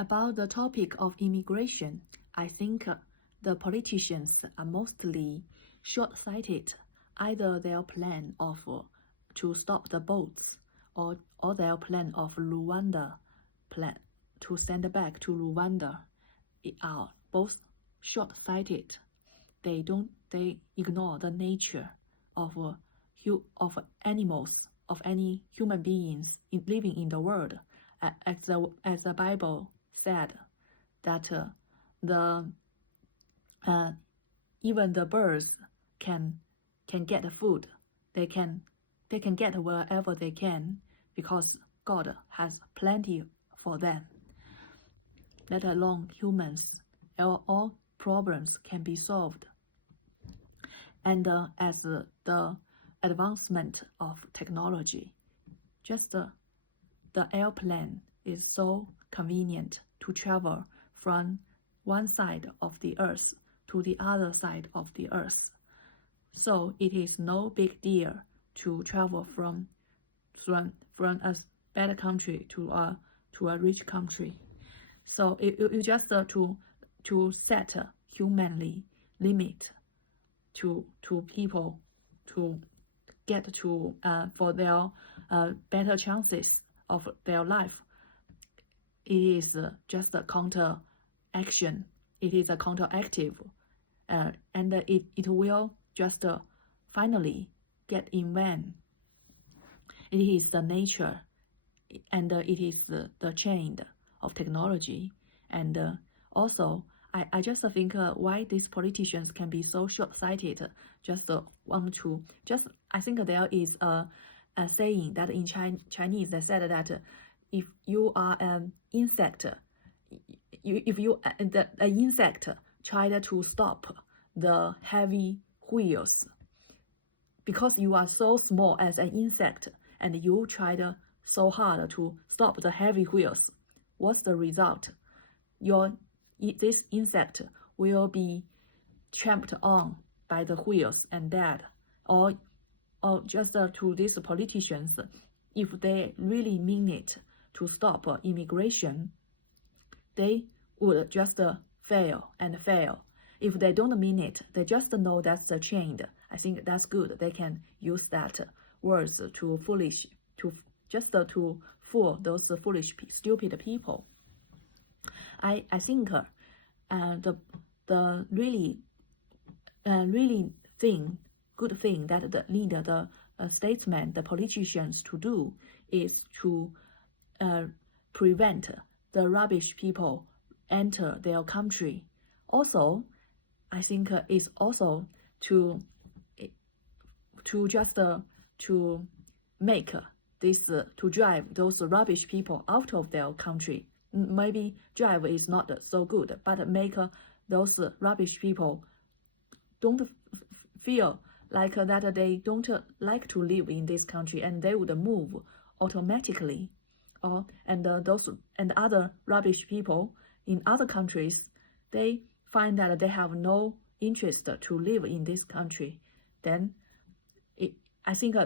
About the topic of immigration, I think the politicians are mostly short-sighted. Either their plan of to stop the boats or their plan of Rwanda plan to send back to Rwanda are both short-sighted. They ignore the nature of animals, of any human beings living in the world, as the Bible said that even the birds can get food. They can get wherever they can because God has plenty for them. Let alone humans, all problems can be solved. And as the advancement of technology, just the airplane is so convenient to travel from one side of the earth to the other side of the earth. So it is no big deal to travel from a bad country to a rich country. So you just to set a humanly limit to people to get to for their better chances of their life. It is just a counter action. It is a counteractive, and it will just finally get in vain. It is the nature, and it is the change of technology, and also I just think why these politicians can be so short-sighted. I think there is a saying that in Chinese they said that if you are an insect, if an insect tried to stop the heavy wheels, because you are so small as an insect and you tried so hard to stop the heavy wheels, what's the result? This insect will be tramped on by the wheels and dead. Or just to these politicians, if they really mean it to stop immigration, they would just fail and fail. If they don't mean it, they just know that's the change. I think that's good. They can use that words to fool those foolish, stupid people. I think the really good thing that the statesmen, the politicians to do is to prevent the rubbish people enter their country. Also, I think is also to make this to drive those rubbish people out of their country. Maybe drive is not so good, but make those rubbish people don't feel like that they don't like to live in this country, and they would move automatically. And other rubbish people in other countries, they find that they have no interest to live in this country. Then I think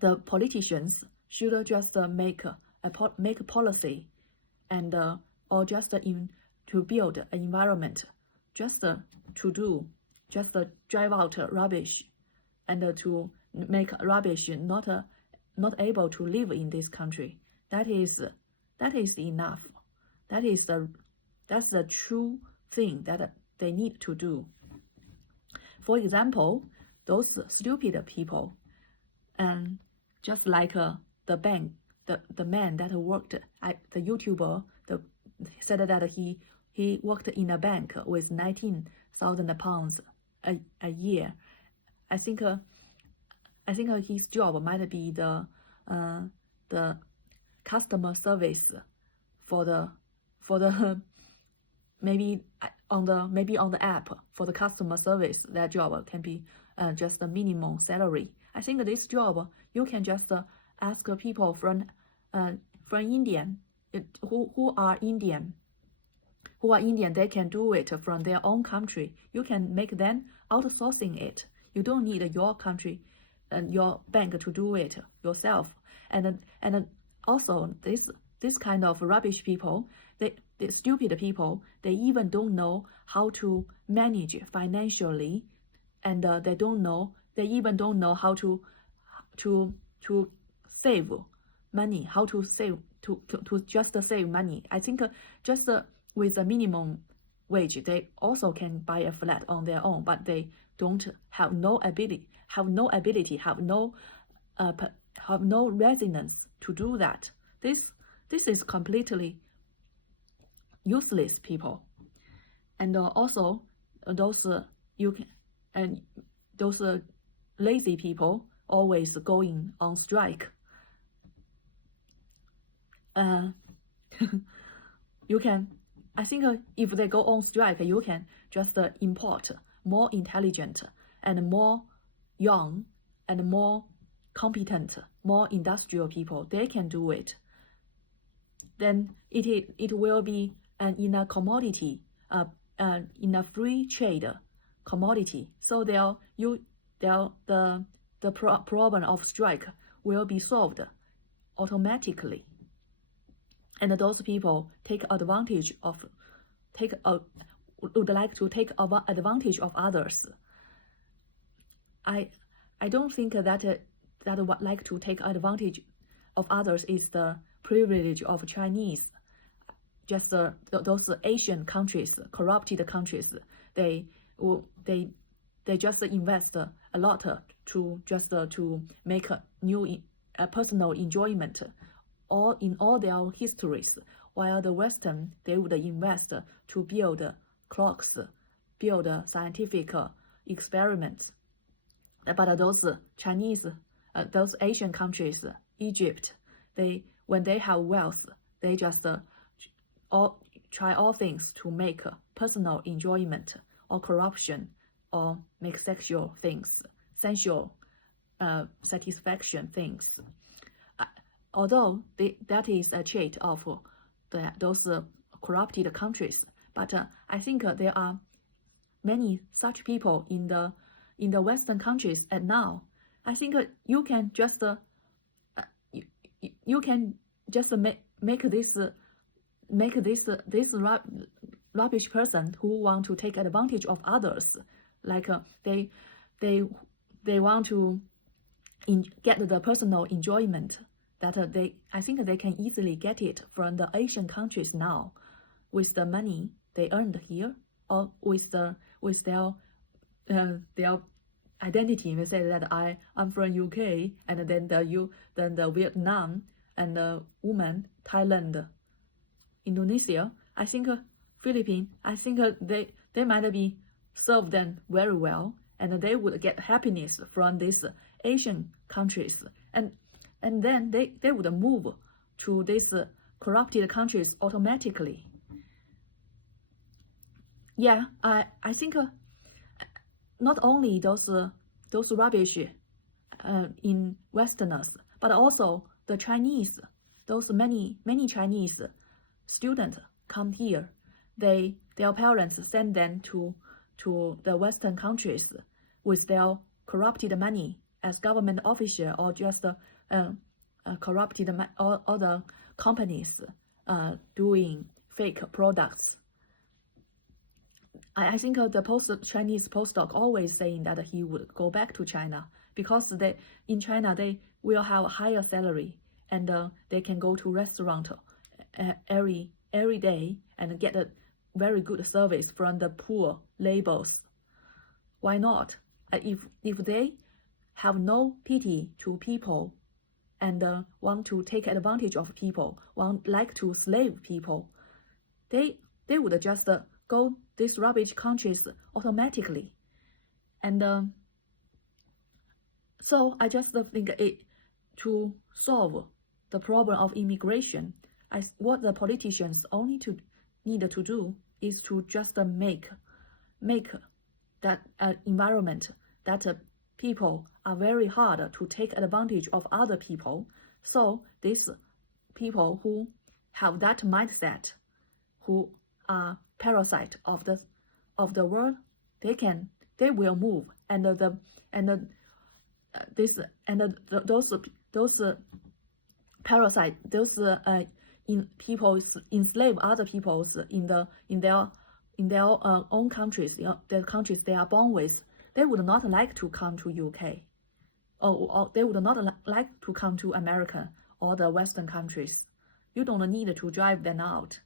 the politicians should just make a policy, and or just to build an environment, just drive out rubbish, and to make rubbish not able to live in this country. That is enough. That's the true thing that they need to do. For example, those stupid people, and just like the man that worked at the YouTuber, said that he worked in a bank with 19,000 pounds a year. I think his job might be the customer service for the maybe on the app for the customer service. That job can be just a minimum salary. I think this job you can just ask people from Indian who are Indian. They can do it from their own country. You can make them outsourcing it. You don't need your country and your bank to do it yourself. And also this kind of rubbish people, the stupid people, they even don't know how to manage financially, and they even don't know how to save money, how to save to just save money. I think just with a minimum wage, they also can buy a flat on their own, but they don't have no ability, have no resilience to do that. This is completely useless people, and also those lazy people always going on strike. You can, I think if they go on strike, you can just import more intelligent and more young and more competent, more industrial people. They can do it. Then it will be in a commodity, in a free trade commodity. So the problem of strike will be solved automatically. And those people would like to take advantage of others. I don't think that would like to take advantage of others is the privilege of Chinese. Just those Asian countries, corrupted countries, they just invest a lot to make a new personal enjoyment in all their histories, while the Western, they would invest to build clocks, build scientific experiments. But those Chinese, those Asian countries, Egypt, when they have wealth, they just try all things to make personal enjoyment or corruption, or make sexual things, sensual satisfaction things. Although that is a trait of those corrupted countries, but I think there are many such people in the Western countries. And now, I think you can just make this rubbish person who want to take advantage of others, like they want to get the personal enjoyment that I think they can easily get it from the Asian countries now, with the money they earned here, or with their identity. They say that I'm from UK, and then the Vietnam, and the woman Thailand, Indonesia. I think Philippines. I think they might be served them very well, and they would get happiness from these Asian countries, and then they would move to these corrupted countries automatically. Yeah, I think not only those rubbish in Westerners, but also the Chinese, those many Chinese students come here. Their parents send them to the Western countries with their corrupted money as government official, or just corrupted other companies doing fake products. I think the Chinese postdoc always saying that he would go back to China, because in China they will have a higher salary, and they can go to restaurant every day and get a very good service from the poor labels. Why not? If they have no pity to people, and want to take advantage of people, like to slave people, they would just go these rubbish countries automatically. And so I just think to solve the problem of immigration, what the politicians only need to do is to just make that environment that people are very hard to take advantage of other people. So these people who have that mindset, who are parasite of the world, they will move, and those parasite, those people enslave other peoples in their own countries, the countries they are born with, they would not like to come to UK, or they would not like to come to America or the Western countries. You don't need to drive them out.